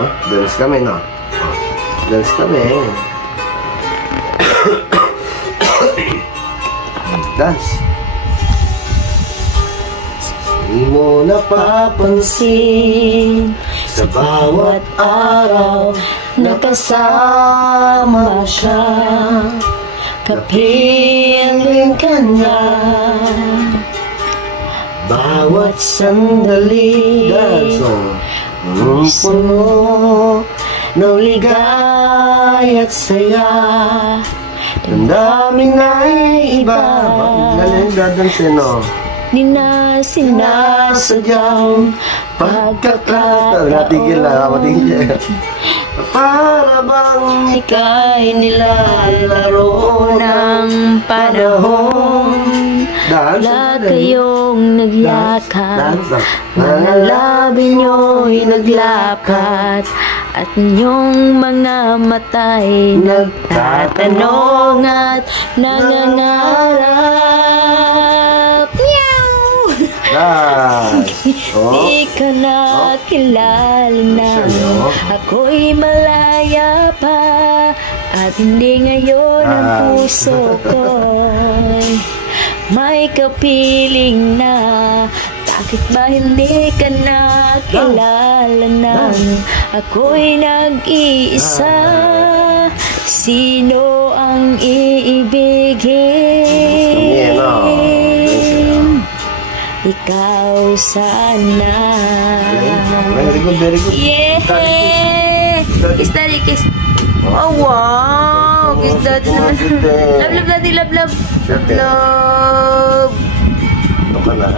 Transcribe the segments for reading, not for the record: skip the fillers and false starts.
Oh, dance kami, no? Dance kami. Dance. Di mo napapansin sa bawat araw nakasama siya, kapiling ka na. Bawat sandali puno ng ligay at saya. Damdamin ay iba. Galing dadansin, no? Di na sinasadyang pagkakataon. Natigil na, matigil. Para bang ika'y nilalaro ng panahon. Wala kayong naglakad, mga labi nyo'y naglapat, at inyong mga mata'y nagtatanong at nangangarap. Di ka na kilala na, ako'y malaya pa, at hindi ngayon ang puso ko'y may kapiling na. Bakit ba hindi ka na kilala na, ako'y nag-iisa? Sino ang iibigin? Ikaw sana. Very good, very good. Yeah! Kiss daddy, kiss. Oh, wow! Kiss daddy naman. Love, love, daddy, love, love. Love. Ito ka na.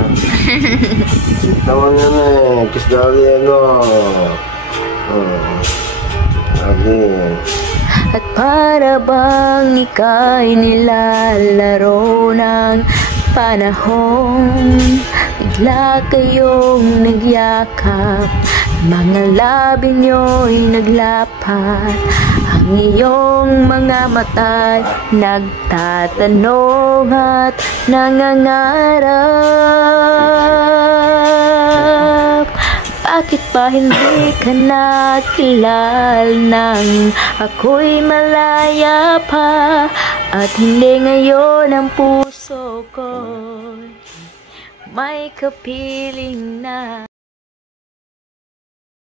Sit naman yan eh. Kiss daddy, ano. Lagi. At para bang ika'y nilalaro ng panahon, bigla kayong nagyakap, mga labi nyo'y naglapat, ang iyong mga mata'y nagtatanong at nangangarap. Bakit ba hindi ka nakilala nang ako'y malaya pa, at hindi ngayon ang puso ko may kapiling na?